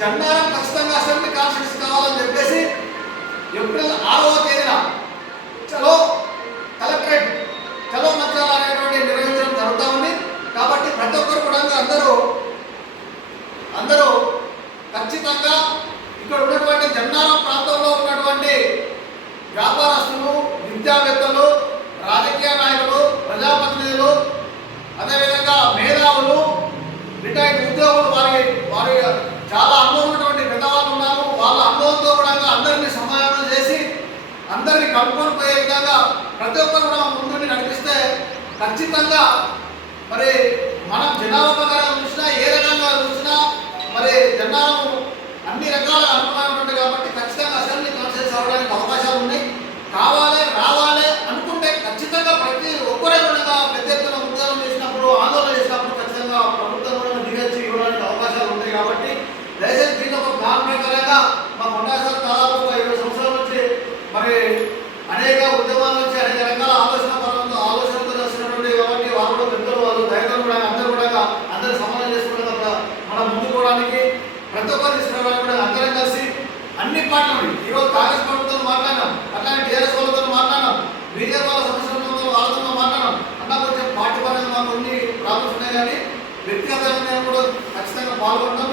జన్నారం ఖచ్చితంగా assembly constituency కావాలని చెప్పేసి ఏప్రిల్ 6వ తేదీన చలో కలెక్టరేట్ చలో మంచాల అనేటువంటి నిర్వహించడం జరుగుతూ ఉంది. కాబట్టి ప్రతి ఒక్కరు కూడా అందరూ ఖచ్చితంగా ఇక్కడ ఉన్నటువంటి జన్నారం ప్రాంతంలో ఉన్నటువంటి వ్యాపారస్తులు, విద్యావేత్తలు, రాజకీయ నాయకులు, ప్రజాప్రతినిధులు, అదేవిధంగా మేధావులు, రిటైర్డ్ ఉద్యోగులు, వారి చాలా అనుభవం ఉన్నటువంటి పెద్దవాళ్ళు ఉన్నారు. వాళ్ళ అనుభవంతో కూడా అందరినీ సమాధానం చేసి అందరినీ కలుపుకొని పోయే విధంగా ప్రతి ఒక్కరు కూడా ముందుని నడిపిస్తే ఖచ్చితంగా మరి మనం జనాభా ప్రకారం చూసినా ఏ రకంగా చూసినా మరి జనాభా అన్ని రకాల అనుకూలంగా ఉంటుంది. కాబట్టి ఖచ్చితంగా అసెంబ్లీ కాన్స్టిట్యూన్సీ అవడానికి అవకాశాలు ఉన్నాయి. రావాలి అనుకుంటే ఖచ్చితంగా ప్రతి ఒక్కరే కూడా పెద్ద ఎత్తున ఉద్యోగం చేసినప్పుడు, ఆందోళన చేసినప్పుడు ఖచ్చితంగా ప్రభుత్వం కూడా దిగొచ్చి ఇవ్వడానికి అవకాశాలు ఉంటాయి. కాబట్టి దయచేసి దీంట్లో ఒక ప్లాన్ ప్రకారంగా మా కొండాసారి దాదాపు 20 సంవత్సరాల నుంచి మరి అనేక ఉద్యమాల నుంచి అనేక రకాల ఆలోచనలతో వస్తున్నటువంటి కాబట్టి వాళ్ళు కూడా పెద్దలు, వాళ్ళు దయతో కూడా అందరూ సమాధానం చేసుకోవడం మనం ముందుకోవడానికి ప్రతి ఒక్కరు తీసుకురావడానికి కూడా అందరం కలిసి అన్ని పార్టీలు ఈరోజు కాంగ్రెస్ ప్రభుత్వంతో మాట్లాడినాం, అట్లానే టీఆర్ఎస్ వాళ్ళతో మాట్లాడినాం, బీజేపీ వాళ్ళ సమస్యలతో వాళ్ళతో మాట్లాడినాం. అన్నా కొంచెం పార్టీ పరంగా మాకు కొన్ని ప్రాబ్లమ్స్ ఉన్నాయి, కానీ వ్యక్తిగతంగా కూడా ఖచ్చితంగా పాల్గొంటాం.